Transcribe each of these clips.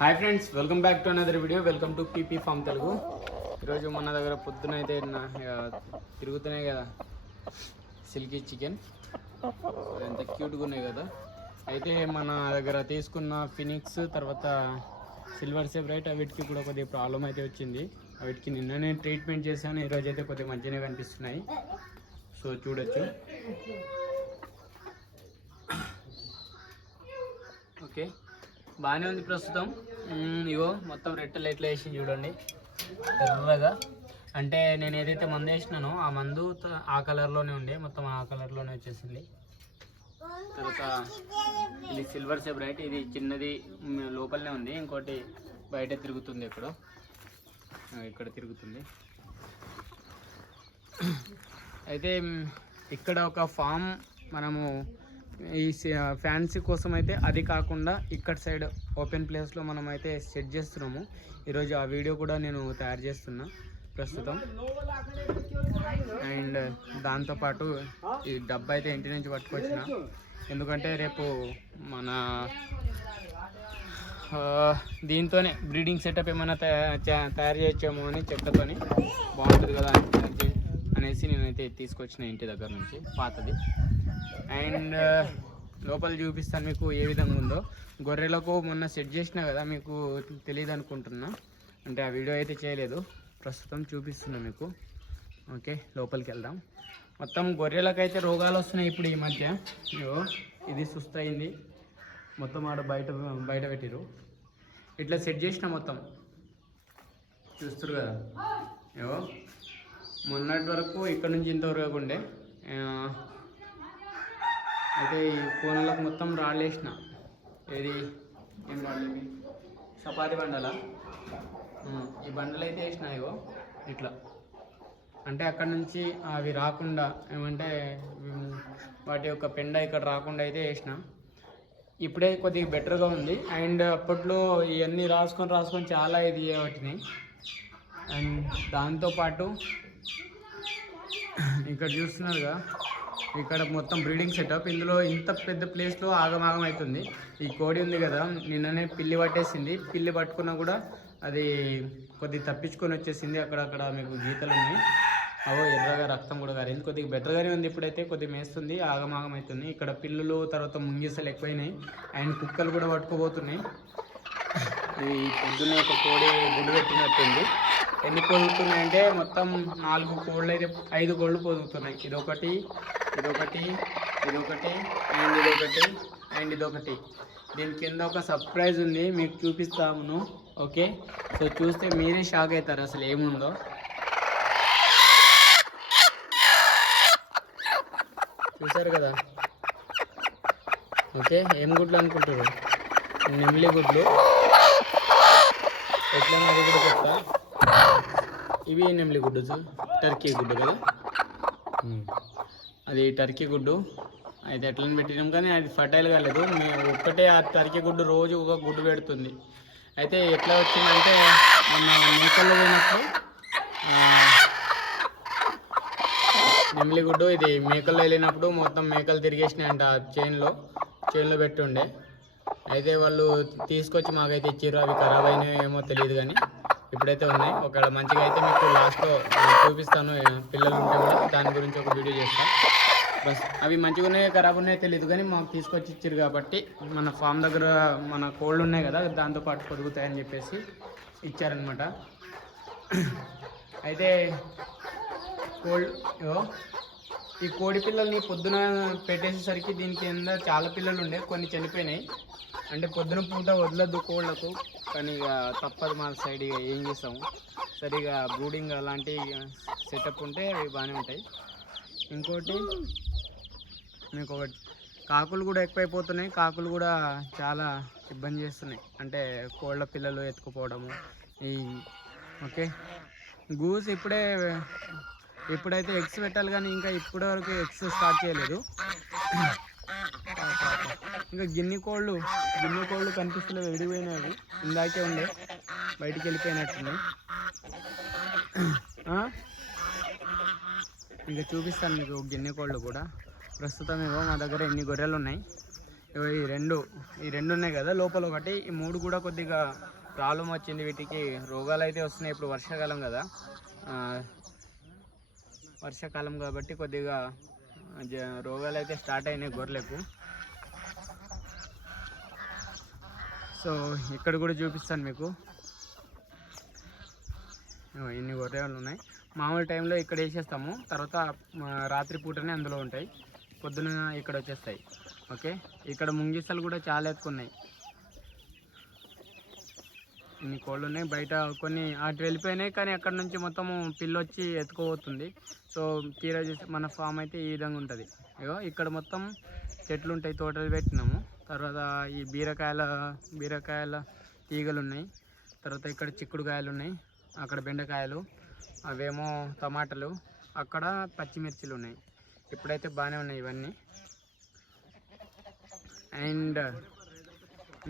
Hi friends welcome back to another video welcome to PP farm Telugu ఈరోజు మన దగ్గర పొద్దున అయితే ఇక తిరుగుతున్నాయి కదా. సిల్కీ చికెన్ ఎంత క్యూట్గా ఉన్నాయి కదా. అయితే మన దగ్గర తీసుకున్న ఫినిక్స్ తర్వాత సిల్వర్ సెపరేట్ వీటికి కూడా కొద్దిగా ప్రాబ్లం అయితే వచ్చింది. వీటికి నిన్ననే ట్రీట్మెంట్ చేశాను ఈరోజు అయితే కొద్దిగా మంచిగానే కనిపిస్తున్నాయి. సో చూడొచ్చు. ఓకే బాగానే ఉంది ప్రస్తుతం. ఇగో మొత్తం రెట్టలు ఎట్లా వేసి చూడండి. ఎర్రగా. అంటే నేను ఏదైతే మందు వేసినానో ఆ మందు ఆ కలర్లోనే ఉండే. మొత్తం ఆ కలర్లోనే వచ్చేసింది. తర్వాత ఇది సిల్వర్ సెపరేట్ ఇది చిన్నది లోపలనే ఉంది. ఇంకోటి బయట తిరుగుతుంది ఎక్కడో. ఇక్కడ తిరుగుతుంది. అయితే ఇక్కడ ఒక ఫామ్ మనము ఈ ఫ్యాన్సీ కోసం అయితే అది కాకుండా ఇక్కడ సైడ్ ఓపెన్ ప్లేస్లో మనం అయితే సెట్ చేస్తున్నాము. ఈరోజు ఆ వీడియో కూడా నేను తయారు చేస్తున్నా ప్రస్తుతం. అండ్ దాంతోపాటు ఈ డబ్బా అయితే ఇంటి నుంచి పట్టుకొచ్చిన. ఎందుకంటే రేపు మన దీంతోనే బ్రీడింగ్ సెటప్ ఏమైనా తయారు చేయొచ్చేమో అని చెక్కతోని బాగుంటుంది కదా అనేసి నేనైతే తీసుకొచ్చిన ఇంటి దగ్గర నుంచి పాతది. అండ్ లోపల చూపిస్తాను మీకు ఏ విధంగా ఉందో. గొర్రెలకు మొన్న సెట్ చేసిన కదా మీకు తెలియదు అనుకుంటున్నా. అంటే ఆ వీడియో అయితే చేయలేదు. ప్రస్తుతం చూపిస్తున్నా మీకు. ఓకే లోపలికి వెళ్దాం. మొత్తం గొర్రెలకైతే రోగాలు వస్తున్నాయి ఇప్పుడు ఈ మధ్య. ఇగో ఇది సుస్తయింది. మొత్తం ఆడ బయట బయట పెట్టిరు. ఇట్లా సెట్ చేసిన మొత్తం. చూస్తారు కదా? ఏవో మొన్నటి వరకు ఇక్కడ నుంచి ఇంతవరకు ఉండే. అయితే ఈ కోనలకు మొత్తం రాళ్ళేసిన ఏది? ఏం రాళ్ళు ఇవి? చపాతి బండల? ఈ బండలు అయితే వేసిన ఇగో ఇట్లా. అంటే అక్కడ నుంచి అవి రాకుండా ఏమంటే వాటి యొక్క పెండ ఇక్కడ రాకుండా అయితే వేసిన. ఇప్పుడే కొద్దిగా బెటర్గా ఉంది. అండ్ అప్పట్లో ఇవన్నీ రాసుకొని రాసుకొని చాలా ఇది వాటిని. అండ్ దాంతోపాటు ఇక్కడ చూస్తున్నారుగా ఇక్కడ మొత్తం బ్రీడింగ్ సెటప్. ఇందులో ఇంత పెద్ద ప్లేస్లో ఆగమాగం అవుతుంది. ఈ కోడి ఉంది కదా నిన్ననే పిల్లి పట్టేసింది. పిల్లి పట్టుకున్నా కూడా అది కొద్దిగా తప్పించుకొని వచ్చేసింది. అక్కడక్కడ మీకు గీతలు ఉన్నాయి. అవో ఎర్రగా రక్తం కూడా కారింది కొద్దిగా బెటర్గానే ఉంది ఇప్పుడైతే. కొద్దిగా మేస్తుంది ఆగమాగం అవుతుంది. ఇక్కడ పిల్లులు తర్వాత ముంగిసలు ఎక్కువైనాయి. అండ్ కుక్కలు కూడా పట్టుకోబోతున్నాయి. ఈ పొద్దున్న ఒక కోడి గుడ్డు పెట్టినట్టుంది ఎన్ని పొదుగుతున్నాయి అంటే మొత్తం నాలుగు కోళ్ళు అయితే ఐదు కోళ్ళు పొదుగుతున్నాయి. ఇదొకటి. ఇదొకటి ఇదొకటి అండ్ ఇదొకటి అండ్ ఇదొకటి. దీని కింద ఒక సర్ప్రైజ్ ఉంది మీకు చూపిస్తాము ఓకే? సో చూస్తే మీరే షాక్ అవుతారు అసలు ఏముందో. చూసారు కదా? ఓకే? ఏం గుడ్లు అనుకుంటారు? నెమిలి గుడ్లు. ఎట్లా అది కూడా చెప్తా? ఇవి నెమిలి గుడ్డు టర్కీ గుడ్డు కదా? అది టర్కీ గుడ్డు. అయితే ఎట్లని పెట్టినాం కానీ అది ఫర్టైల్ కాలేదు. మీ ఒక్కటే ఆ టర్కీ గుడ్డు రోజు ఒక గుడ్డు పెడుతుంది. అయితే ఎట్లా వచ్చిందంటే మొన్న మేకల్లో పోయినప్పుడు నెమిలి గుడ్డు ఇది మేకల్లో వెళ్ళినప్పుడు మొత్తం మేకలు తిరిగేసినాయంట ఆ చైన్లో చైన్లో పెట్టుండే. అయితే వాళ్ళు తీసుకొచ్చి మాకైతే ఇచ్చారు అవి ఖరాబ్ అయినాయో ఏమో తెలియదు కానీ. ఇప్పుడైతే ఉన్నాయి ఒకవేళ మంచిగా అయితే మీకు లాస్ట్లో చూపిస్తాను పిల్లలు ఉంటే కూడా దాని గురించి ఒక వీడియో చేస్తాను బస్ అవి మంచిగా ఉన్నాయో ఖరాబ్ ఉన్నాయో తెలియదు కానీ మాకు తీసుకొచ్చి ఇచ్చారు కాబట్టి మన ఫామ్ దగ్గర మన కోళ్ళు ఉన్నాయి కదా దాంతో పాటు పొదుగుతాయని చెప్పేసి ఇచ్చారనమాట అయితే కోల్డ్ ఈ కోడి పిల్లల్ని పొద్దున పెట్టేసేసరికి దీని కింద చాలా పిల్లలు ఉండే కొన్ని చనిపోయినాయి. అంటే పొద్దున పూట వదలద్దు కోళ్ళకు కానీ ఇక తప్పదు మా సైడ్ ఇక ఏం చేస్తాము. సరిగా బ్రూడింగ్ అలాంటి సెటప్ ఉంటే అవి బాగానే ఉంటాయి. ఇంకోటి మీకు ఒకటి కాకులు కూడా ఎక్కువైపోతున్నాయి. కాకులు కూడా చాలా ఇబ్బంది చేస్తున్నాయి. అంటే కోళ్ళ పిల్లలు ఎత్తుకుపోవడము ఈ ఓకే. గూస్ ఇప్పుడే ఇప్పుడైతే ఎగ్స్ పెట్టాలి కానీ ఇంకా ఇప్పటి వరకు ఎగ్స్ స్టార్ట్ చేయలేదు. ఇంకా గిన్నె కోళ్ళు గిన్నె కోళ్ళు కనిపిస్తలేవు విడిపోయినవి ఇందాకే ఉండే బయటికి వెళ్ళిపోయినట్టుంది. ఇంకా చూపిస్తాను మీకు గిన్నె కోళ్ళు కూడా. ప్రస్తుతం ఏమో మా దగ్గర ఎన్ని గొర్రెలు ఉన్నాయి. ఈ రెండు ఈ రెండు ఉన్నాయి కదా లోపల ఒకటి. ఈ మూడు కూడా కొద్దిగా ప్రాబ్లం వచ్చింది వీటికి. రోగాలు అయితే వస్తున్నాయి ఇప్పుడు వర్షాకాలం కదా. వర్షాకాలం కాబట్టి కొద్దిగా రోగాలు అయితే స్టార్ట్ అయినాయి గొర్రెలకు. సో ఇక్కడ కూడా చూపిస్తాను మీకు. ఎన్ని ఇన్ని గొర్రెలు ఉన్నాయి. మామూలు టైంలో ఇక్కడ వేసేస్తాము. తర్వాత రాత్రిపూటనే రాత్రి పూటనే అందులో ఉంటాయి. పొద్దున ఇక్కడ వచ్చేస్తాయి. ఓకే? ఇక్కడ ముంగిసలు కూడా చాలా ఎక్కువ ఉన్నాయి. ఇన్ని కోళ్ళు ఉన్నాయి. బయట కొన్ని అటు వెళ్ళిపోయినాయి కానీ అక్కడ నుంచి మొత్తము పిల్లి వచ్చి ఎత్తుకోబోతుంది సో తీరా చూసి మన ఫామ్ అయితే ఈ విధంగా ఉంటుంది. ఇగో ఇక్కడ మొత్తం చెట్లు ఉంటాయి తోటలు పెట్టినాము. తర్వాత ఈ బీరకాయల బీరకాయల తీగలు ఉన్నాయి. తర్వాత ఇక్కడ చిక్కుడుకాయలు ఉన్నాయి అక్కడ బెండకాయలు అవేమో టమాటాలు అక్కడ పచ్చిమిర్చిలు ఉన్నాయి. ఇప్పుడైతే బాగానే ఉన్నాయి ఇవన్నీ. అండ్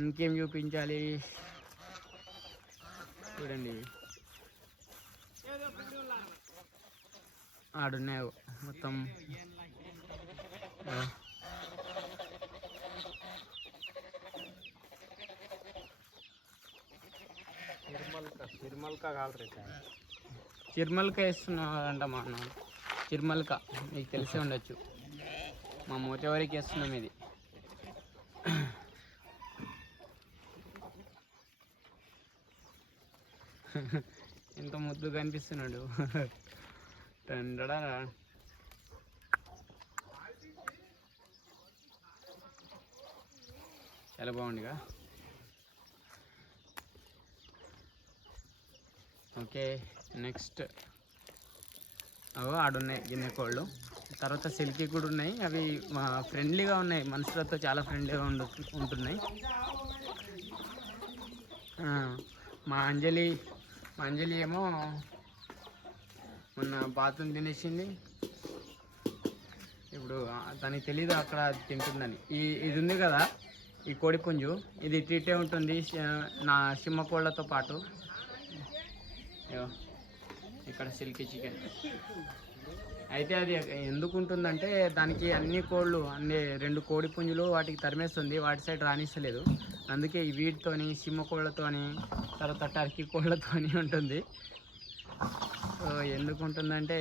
ఇంకేం చూపించాలి? చూడండి. ఆడున్నాయి మొత్తం. చిర్మల్క వేస్తున్నాడంట మా అన్న చిర్మల్క మీకు తెలిసే ఉండొచ్చు మా మూతవరికి వేస్తున్నాం ఇది ఎంత ముద్దు కనిపిస్తున్నాడు. టండడా చాలా బాగుందిగా. Okay next. అవి ఆడున్నాయి గిన్నె కోళ్ళు. తర్వాత సిల్కీ కూడా ఉన్నాయి. అవి మా ఫ్రెండ్లీగా ఉన్నాయి. మనుషులతో చాలా ఫ్రెండ్లీగా ఉండు ఉంటున్నాయి. మా అంజలి అంజలి ఏమో మొన్న బాత్రూమ్ తినేసింది. ఇప్పుడు దానికి తనకి అక్కడ తింటుందని. ఈ ఇది ఉంది కదా ఈ కోడి పుంజు. ఇది ఇట్టే ఉంటుంది నా సింహ కోళ్ళతో పాటు ఇక్కడ సిల్కీ చికెన్. అయితే అది ఎందుకు ఉంటుందంటే దానికి అన్ని కోళ్ళు అన్ని రెండు కోడి పుంజులు వాటికి తరిమేస్తుంది. వాటి సైడ్ రాణిస్తలేదు అందుకే ఈ వీటితోని సింహ కోళ్ళతోని తర్వాత టర్కీ కోళ్ళతోని ఉంటుంది. సో ఎందుకు ఉంటుందంటే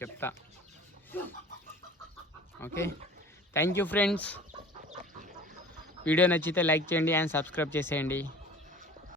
చెప్తా. Okay? Thank you friends. Video నచ్చితే లైక్ చేయండి అండ్ సబ్స్క్రైబ్ చేసేయండి.